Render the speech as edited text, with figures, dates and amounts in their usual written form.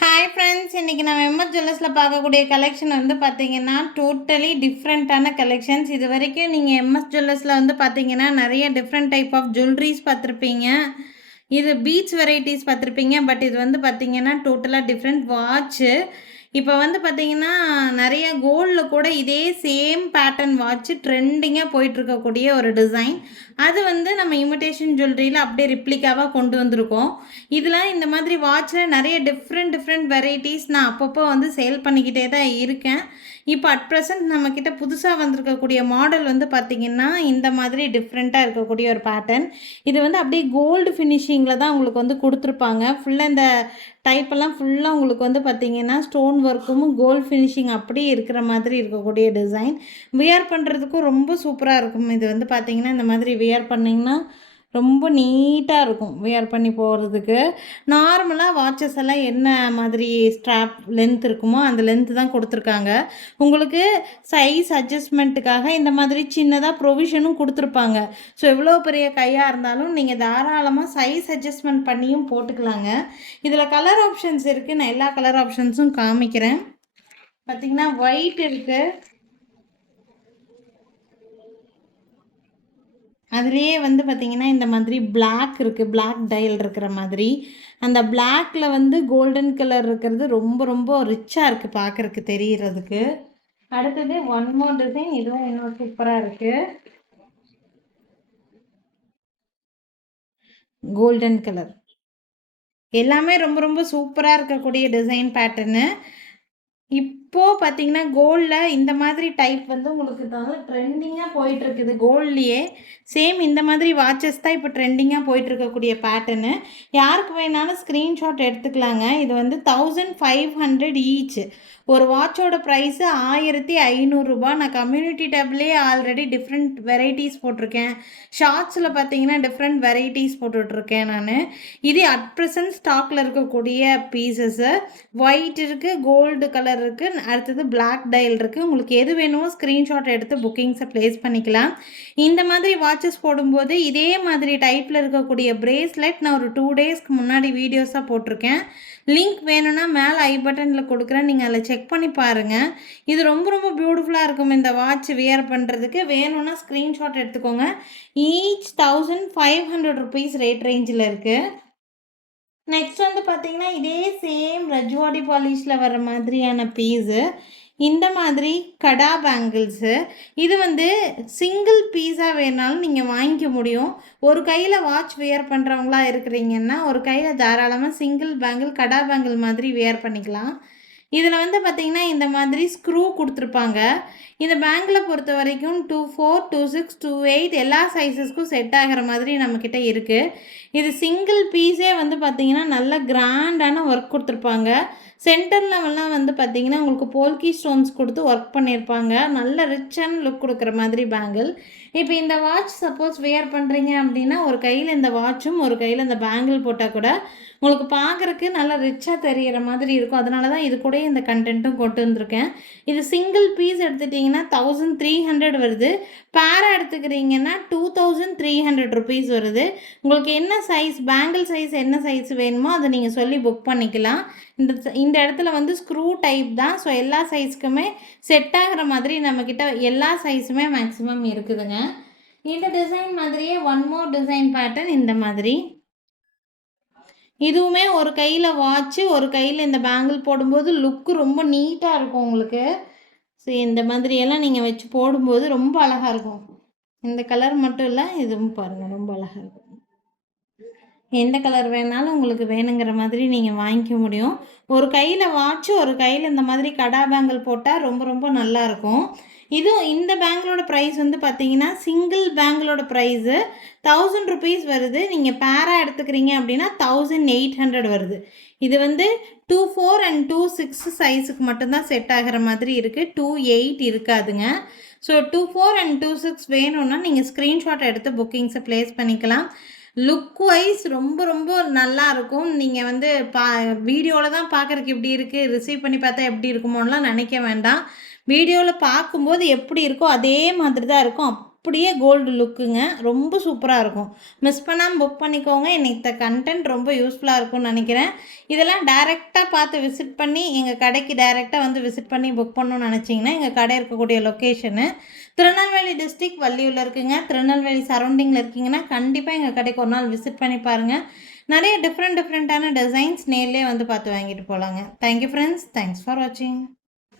Hi friends, இன்றைக்கி நம்ம MS ஜுவல்லர்ஸில் பார்க்கக்கூடிய கலெக்ஷன் வந்து பார்த்தீங்கன்னா டோட்டலி டிஃப்ரெண்ட்டான கலெக்ஷன்ஸ். இது வரைக்கும் நீங்கள் எம்எஸ் ஜுவல்லர்ஸில் வந்து பார்த்தீங்கன்னா நிறைய டிஃப்ரெண்ட் டைப் ஆஃப் ஜுவல்லரிஸ் பார்த்துருப்பீங்க. இது பீட்ஸ் வெரைட்டிஸ் பார்த்துருப்பீங்க. பட் இது வந்து பார்த்தீங்கன்னா டோட்டலாக டிஃப்ரெண்ட் வாட்ச்சு. இப்போ வந்து பார்த்தீங்கன்னா நிறைய கோல்டில் கூட இதே சேம் பேட்டர்ன் வாட்ச்சு ட்ரெண்டிங்காக போயிட்டுருக்கக்கூடிய ஒரு டிசைன். அது வந்து நம்ம இமிடேஷன் ஜுவல்லரியில் அப்படியே ரிப்ளிகாவாக கொண்டு வந்திருக்கோம். இதில் இந்த மாதிரி வாட்சில் நிறைய டிஃப்ரெண்ட் வெரைட்டிஸ் நான் அப்பப்போ வந்து சேல் பண்ணிக்கிட்டே தான் இருக்கேன். இப்போ அட் ப்ரெசன்ட் நம்மக்கிட்ட புதுசாக வந்திருக்கக்கூடிய மாடல் வந்து பார்த்திங்கன்னா இந்த மாதிரி டிஃப்ரெண்ட்டாக இருக்கக்கூடிய ஒரு பேட்டர்ன். இது வந்து அப்படியே கோல்டு ஃபினிஷிங்கில் தான் உங்களுக்கு வந்து கொடுத்துருப்பாங்க. ஃபுல்லாக இந்த டைப்பெல்லாம் ஃபுல்லாக உங்களுக்கு வந்து பார்த்திங்கன்னா ஸ்டோன் ஒர்க்கும் கோல்டு ஃபினிஷிங் அப்படியே இருக்கிற மாதிரி இருக்கக்கூடிய டிசைன். வியர் பண்ணுறதுக்கும் ரொம்ப சூப்பராக இருக்கும். இது வந்து பார்த்திங்கன்னா இந்த மாதிரி வியர் பண்ணிங்கன்னா ரொம்ப நீட்டாக இருக்கும் வியர் பண்ணி போகிறதுக்கு. நார்மலாக வாட்சஸ் எல்லாம் என்ன மாதிரி ஸ்ட்ராப் லென்த் இருக்குமோ அந்த லென்த்து தான் கொடுத்துருக்காங்க. உங்களுக்கு சைஸ் அட்ஜஸ்ட்மெண்ட்டுக்காக இந்த மாதிரி சின்னதாக ப்ரொவிஷனும் கொடுத்துருப்பாங்க. ஸோ எவ்வளோ பெரிய கையாக இருந்தாலும் நீங்கள் தாராளமாக சைஸ் அட்ஜஸ்ட்மெண்ட் பண்ணியும் போட்டுக்கலாங்க. இதில் கலர் ஆப்ஷன்ஸ் இருக்குது. நான் எல்லா கலர் ஆப்ஷன்ஸும் காமிக்கிறேன். பார்த்திங்கன்னா ஒயிட் இருக்குது, அதுலேயே வந்து பார்த்திங்கன்னா இந்த மாதிரி பிளாக் இருக்குது, பிளாக் டைல் இருக்கிற மாதிரி. அந்த பிளாக்ல வந்து கோல்டன் கலர் இருக்கிறது ரொம்ப ரொம்ப ரிச்சாக இருக்குது பார்க்குறதுக்கு தெரிகிறதுக்கு. அடுத்தது ஒன் மோர் டிசைன், இதுவும் இன்னும் சூப்பராக இருக்குது. கோல்டன் கலர் எல்லாமே ரொம்ப ரொம்ப சூப்பராக இருக்கக்கூடிய டிசைன் பேட்டர்னு. இப்போது பார்த்தீங்கன்னா கோல்டில் இந்த மாதிரி டைப் வந்து உங்களுக்கு நல்லா ட்ரெண்டிங்காக போயிட்டுருக்குது. கோல்ட்லேயே சேம் இந்த மாதிரி வாட்சஸ் தான் இப்போ ட்ரெண்டிங்காக போயிட்டுருக்கக்கூடிய பேட்டர்னு. யாருக்கு வேணாலும் ஸ்க்ரீன்ஷாட் எடுத்துக்கலாங்க. இது வந்து 1500 ஈச். ஒரு வாட்சோட ப்ரைஸு 1500 நான் கம்யூனிட்டி டேப்லேயே ஆல்ரெடி டிஃப்ரெண்ட் வெரைட்டிஸ் போட்டிருக்கேன். ஷார்ட்ஸில் பார்த்தீங்கன்னா டிஃப்ரெண்ட் வெரைட்டிஸ் போட்டுட்ருக்கேன் நான். இது அட் ப்ரெசன்ட் ஸ்டாக்கில் இருக்கக்கூடிய பீசஸ்ஸு. ஒயிட் இருக்குது, கோல்டு கலர் இருக்குது, அடுத்தது பிளாக் டைல் இருக்குது. உங்களுக்கு எது வேணுமோ ஸ்க்ரீன்ஷாட் எடுத்து புக்கிங்ஸை ப்ளேஸ் பண்ணிக்கலாம். இந்த மாதிரி வாட்சஸ் போடும்போது இதே மாதிரி டைப்பில் இருக்கக்கூடிய பிரேஸ்லெட் நான் ஒரு 2 டேஸ்க்கு முன்னாடி வீடியோஸாக போட்டிருக்கேன். லிங்க் வேணும்னா மேலே ஐ பட்டனில் கொடுக்குறேன், நீங்கள் அதில் செக் பண்ணி பாருங்கள். இது ரொம்ப ரொம்ப பியூட்டிஃபுல்லாக இருக்கும் இந்த வாட்ச் வியர் பண்ணுறதுக்கு. வேணும்னா ஸ்க்ரீன்ஷாட் எடுத்துக்கோங்க. ஈச் 1500 ரேட் ரேஞ்சில் இருக்குது. நெக்ஸ்ட் வந்து பார்த்தீங்கன்னா இதே சேம் ரஜ்வாடி பாலிஷில் வர மாதிரியான பீஸு. இந்த மாதிரி கடா பேங்கிள்ஸு. இது வந்து சிங்கிள் பீஸாக வேணாலும் நீங்கள் வாங்கிக்க முடியும். ஒரு கையில் வாட்ச் வியர் பண்ணுறவங்களா இருக்கிறீங்கன்னா ஒரு கையில் தாராளமாக சிங்கிள் பேங்கிள் கடா பேங்கிள் மாதிரி வியர் பண்ணிக்கலாம். இதில் வந்து பார்த்திங்கன்னா இந்த மாதிரி ஸ்க்ரூ கொடுத்துருப்பாங்க. இந்த பேங்கில் பொறுத்த வரைக்கும் 24, 26, 28 எல்லா சைஸஸ்க்கும் செட் ஆகிற மாதிரி நம்மக்கிட்ட இருக்குது. இது சிங்கிள் பீஸே வந்து பார்த்திங்கன்னா நல்ல கிராண்டான ஒர்க் கொடுத்துருப்பாங்க. சென்டர்லலாம் வந்து பார்த்திங்கன்னா உங்களுக்கு போல்கி ஸ்டோன்ஸ் கொடுத்து ஒர்க் பண்ணியிருப்பாங்க. நல்ல ரிச்சான லுக் கொடுக்குற மாதிரி பேங்கிள். இப்போ இந்த வாட்ச் சப்போஸ் வியர் பண்ணுறீங்க அப்படின்னா ஒரு கையில் இந்த வாட்சும் ஒரு கையில் இந்த பேங்கிள் போட்டால் கூட உங்களுக்கு பார்க்குறக்கு நல்லா ரிச்சாக தெரிகிற மாதிரி இருக்கும். அதனால தான் இது கூட இந்த கண்டென்ட்டும் கொண்டு வந்திருக்கேன். இது சிங்கிள் பீஸ் எடுத்துட்டிங்கன்னா 1300 வருது. பேரா எடுத்துக்கிறீங்கன்னா 2300 வருது. உங்களுக்கு என்ன சைஸ் பேங்கிள் சைஸ் என்ன சைஸ் வேணுமோ அதை நீங்கள் சொல்லி புக் பண்ணிக்கலாம். இந்த இடத்துல வந்து ஸ்க்ரூ டைப் தான். ஸோ எல்லா சைஸ்க்குமே செட் ஆகிற மாதிரி நம்மக்கிட்ட எல்லா சைஸுமே மேக்ஸிமம் இருக்குதுங்க. இந்த டிசைன் மாதிரியே ஒன் மோர் டிசைன் பேட்டர்ன் இந்த மாதிரி. இதுவுமே ஒரு கையில் வாட்ச்சு ஒரு கையில் இந்த பேங்கிள் போடும்போது லுக்கு ரொம்ப நீட்டாக இருக்கும் உங்களுக்கு. ஸோ இந்த மாதிரியெல்லாம் நீங்கள் வச்சு போடும்போது ரொம்ப அழகாக இருக்கும். இந்த கலர் மட்டும் இல்லை, இதுவும் பாருங்கள் ரொம்ப அழகாக இருக்கும். எந்த கலர் வேணாலும் உங்களுக்கு வேணுங்கிற மாதிரி நீங்கள் வாங்கிக்க முடியும். ஒரு கையில் வாட்ச்சு ஒரு கையில் இந்த மாதிரி கடா பேங்கிள் போட்டால் ரொம்ப ரொம்ப நல்லாயிருக்கும். இதுவும் இந்த பேங்கிளோட ப்ரைஸ் வந்து பார்த்தீங்கன்னா சிங்கிள் பேங்கிளோட ப்ரைஸு 1000 வருது. நீங்கள் பேரா எடுத்துக்கிறீங்க அப்படின்னா 1800 வருது. இது வந்து 24 and 26 சைஸுக்கு மட்டும்தான் செட் ஆகிற மாதிரி இருக்குது. 28 இருக்காதுங்க. ஸோ 24 and 26 வேணும்னா நீங்கள் ஸ்க்ரீன்ஷாட் எடுத்து புக்கிங்ஸை ப்ளேஸ் பண்ணிக்கலாம். லுக் வைஸ் ரொம்ப ரொம்ப நல்லாயிருக்கும். நீங்கள் வந்து வீடியோவில் தான் பார்க்குறக்கு எப்படி இருக்குது, ரிசீவ் பண்ணி பார்த்தா எப்படி இருக்குமோலாம் நினைக்க வேண்டாம். வீடியோவில் பார்க்கும்போது எப்படி இருக்கோ அதே மாதிரி தான் இருக்கும். அப்படியே கோல்டு லுக்குங்க. ரொம்ப சூப்பராக இருக்கும். மிஸ் பண்ணாமல் புக் பண்ணிக்கோங்க. இன்னைக்கு கண்டென்ட் ரொம்ப யூஸ்ஃபுல்லாக இருக்கும்னு நினைக்கிறேன். இதெல்லாம் டைரெக்டாக பார்த்து விசிட் பண்ணி எங்கள் கடைக்கு டைரெக்டாக வந்து விசிட் பண்ணி புக் பண்ணணும்னு நினச்சிங்கன்னா எங்கள் கடை இருக்கக்கூடிய லொக்கேஷனு திருநெல்வேலி டிஸ்ட்ரிக்ட் வள்ளியூரில் இருக்குங்க. திருநெல்வேலி சரௌண்டிங்கில் இருக்கீங்கன்னா கண்டிப்பாக எங்கள் கடைக்கு ஒரு நாள் விசிட் பண்ணி பாருங்கள். நிறைய டிஃப்ரெண்ட்டான டிசைன்ஸ் நேர்லேயே வந்து பார்த்து வாங்கிட்டு போகலாங்க. Thank you friends. தேங்க்ஸ் ஃபார் வாட்சிங்.